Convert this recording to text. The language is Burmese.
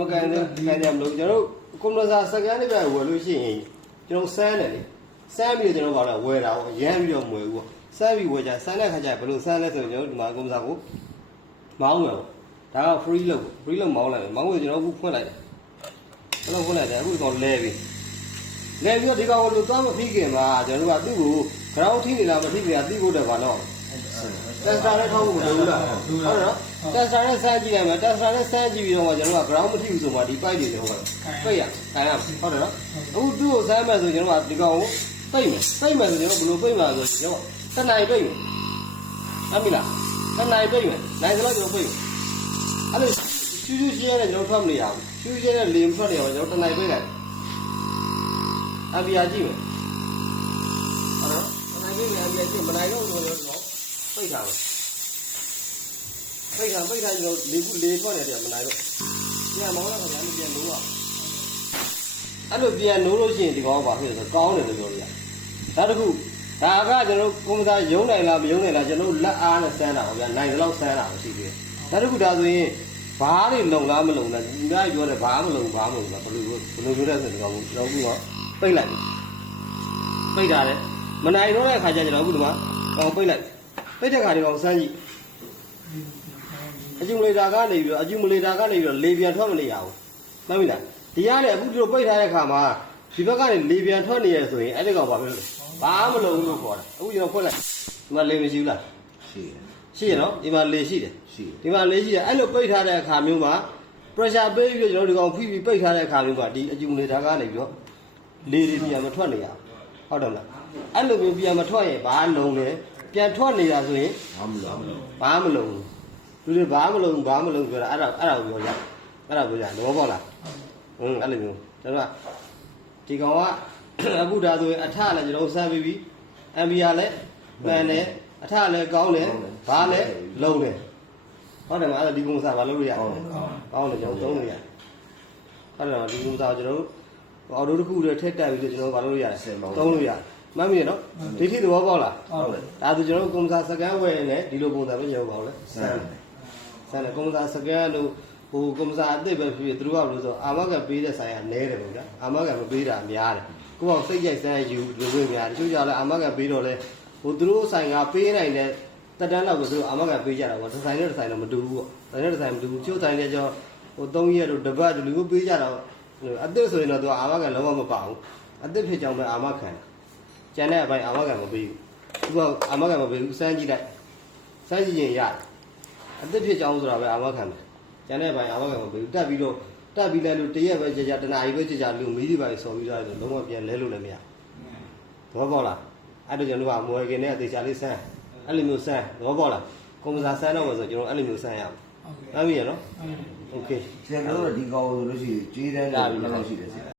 မကန်တယ်မလို့ကျွန်တော်ကွန်ပျူတာစကန်တွေပဲဝယ်လို့ရှိရင်ကျွန်တော်စမ်းတယ်လေစမ်းပြီးတော့ကျွန်တော်ဘာလဲဝယ်တာပေါ့ရမ်းပြီးတော့မဝယ်ဘူးပေါ့စမ်းပြီးဝယ်ကြစမ်းတဲ့ခါကျဘယ်လိုစမ်းလဲဆိုရင်ကျွန်တော်ဒီမှာကွန်ပျူတာကိုမောင်းမယ်ပေါ့ဒါက free လို့မောင်းလိုက်မယ်မောင်းလို့ကျွန်တော်အခုဖွင့်လိုက်တယ်ဘယ်လိုဖွင့်လိုက်တယ်အခုတော့လဲပြီးတော့ဒီကောင်ကိုလို့သွားမပြီးခင်မှာကျွန်တော်ကသူ့ကို ground ထိနေလားမထိနေလားသိဖို့တယ်ဘာလို့တက်စတာနဲ့ထောက်ဖို့မလိုဘူးလားဟုတ်နော်တက်စတာနဲ့စမ်းကြည့်လိုက်မယ်တက်စတာနဲ့စမ်းကြည့်ပြီးတော့ကျွန်တော်က ground မထိဘူးဆိုမှဒီ pipe တွေကျွန်တော်ကပိတ်ရခိုင်းရဟုတ်တယ်နော်အခုသူ့ကိုစမ်းမယ်ဆိုကျွန်တော်ကဒီကောင်ကိုပိတ်မယ်ဆိုကျွန်တော်ဘယ်လိုပိတ်မှာဆိုကျွန်တော်တစ်နိုင်ပိတ်မယ်ဟုတ်ပြီလားတစ်နိုင်ပိတ်မယ်နိုင်ဆိုတော့ကျွန်တော်ပိတ်မယ်အဲ့လိုရှူးရှင်းနဲ့ကျွန်တော်ထွက်မနေရဘူးရှူးရှင်းနဲ့လေမထွက်နေအောင်ကျွန်တော်တစ်နိုင်ပိတ်လိုက်အပြာကြည့်မယ်ဟုတ်နော်တစ်နိုင်ပိတ်မယ်အပြာကြည့်မနိုင်တော့ဆိုတော့ပိတ်ထားမယ်ပိတ်ထားကျွန်တော်လေထွက်နေတယ်မနိုင်တော့ပြန်မောင်းတော့ဗျာပြန်လို့ရအဲ့လိုပြန်နိုးလို့ရှိရင်ဒီကောင်ကဘာဖြစ်လဲဆိုကောင်းတယ်လို့ပြောလို့ရနောက်တစ်ခုဒါကကျွန်တော်ကွန်ပျူတာရုံးနိုင်လားမရုံးနိုင်လားကျွန်တော်လက်အားနဲ့စမ်းတာပါဗျာနိုင်တော့စမ်းတာမရှိသေးဘူးနောက်တစ်ခုဒါဆိုရင်ဘားတွေလုံလားမလုံလားဒီကပြောတယ်ဘားမလုံလားဘယ်လိုပြောလဲဆိုတော့ကျွန်တော်ကပိတ်လိုက်ပိတ်တာလေမနိုင်တော့တဲ့ခါကျကျွန်တော်အခုဒီမှာကောင်ပိတ်လိုက်ပိတ်တဲ့ခါဒီကောင်စမ်းကြည့်အကျူမလီတာကနေပြီးတော့လေပြန်ထွက်မနေရဘူးမှန်ပြီလားဒီရတယ်အခုတို့ပိတ်ထားတဲ့ခါမှာဒီဘက်ကနေလေပြန်ထွက်နေရဆိုရင်အဲ့ဒီကောင်ဘာဖြစ်လဲဘာမှမလုံဘူးလို့ခေါ်တာအခုကျွန်တော်ဖွင့်လိုက်ဒီမှာလေမရှိဘူးလားရှိရနော်ဒီမှာလေရှိတယ်ဒီမှာလေရှိတယ်အဲ့လိုပိတ်ထားတဲ့အခါမျိုးမှာ pressure ပေးပြီးကျွန်တော်ဒီကောင်ဖိပြီးပိတ်ထားတဲ့အခါမျိုးမှာဒီအကျူမလီတာကနေပြီးတော့လေတွေပြန်မထွက်နေရဟုတ်တယ်မလားအဲ့လိုမျိုးပြန်မထွက်ရင်ဘာလုံလဲပြန်ထွက်နေတာဆိုရင်ဘာမလုံဘူးလူတွေဘာမလုံပြောတာအဲ့ဒါကိုပြောရသဘောပေါက်လားအဲ့လိုမျိုးကျွန်တော်ကဒီကောင်ကအခုဒါဆိုရင်အထလည်းကျွန်တော်စမ်းပြီးပြီ MBR လည်းမှန်တယ်အထလည်းကောင်းတယ်ဘာလည်းလုံတယ်ဟုတ်တယ်မအဲ့ဒါဒီကုန်းစားဘာလုပ်လို့ရကောင်းတယ်ကျွန်တော်သုံးလို့ရဟုတ်တယ်ဒီကုန်းစားကျွန်တော်အော်တိုတစ်ခုတည်းထည့်တက်ပြီးကျွန်တော်ဘာလုပ်လို့ရတယ်သုံးလို့ရမှတ်မိရနော်ဒီထိသဘောပေါက်လားဟုတ်တယ်ဒါဆိုကျွန်တော်ကုန်းစားစကန်ဝယ်နေဒီလိုပုံစံပဲကျွန်တော်ပါလဲစမ်းတယ်ကုန်းစားစကန်လို့ဟိုကွန်ပျူတာအသစ်ပဲဖြစ်သူတို့ကလို့ဆိုအာမခံပေးတဲ့ဆိုင်ကနဲတယ်ပေါ့ဗျာအာမခံမပေးတာများတယ်ကိုယ့်အောင်စိတ်ကြိုက်စမ်းယူလို့ဝင်များတယ်တချို့ကြလည်းအာမခံပေးတော့လဲဟိုသူတို့ဆိုင်ကပေးနိုင်တဲ့တက်တန်းတော့ကိုသူတို့အာမခံပေးကြတာပေါ့ဒီဆိုင်နဲ့ဒီဆိုင်တော့မတူဘူးပေါ့ဆိုင်နဲ့ဒီဆိုင်မတူဘူးချို့ဆိုင်နဲ့ကျတော့ဟို3ရက်တို့တပတ်တို့လူမျိုးပေးကြတော့အသစ်ဆိုရင်တော့သူအာမခံလုံးဝမပါဘူးအသစ်ဖြစ်ကြောင်းပဲအာမခံတယ်ကျန်တဲ့အပိုင်းအာမခံမပေးဘူးသူကအာမခံမပေးဘူးစမ်းကြည့်လိုက်စမ်းကြည့်ရင်ရတယ်အသစ်ဖြစ်ကြောင်းဆိုတာပဲအာမခံတယ်ကျန်တဲ့ဘိုင်အာမခံမပေးဘူးတက်ပြီးလိုက်လို့တရက်ပဲကြာတနာရီပဲကြာလူမီးဒီပိုင်းဆော်ပြီးသားဆိုလုံးဝပြန်လဲလို့လည်းမရသဘောပေါက်လားအဲ့ဒါကျွန်တော်ကမွေကင်နဲ့အသေးချာလေးစမ်းအဲ့လိုမျိုးစမ်းသဘောပေါက်လားကွန်ပျူတာစမ်းတော့ဆိုကျွန်တော်အဲ့လိုမျိုးစမ်းရအောင်ဟုတ်ပြီရနော်โอเคဆရာတို့ဒီကောင်ဆိုလို့ရှိရင်ကြေးတန်းလာပြီးတော့ရှိတယ်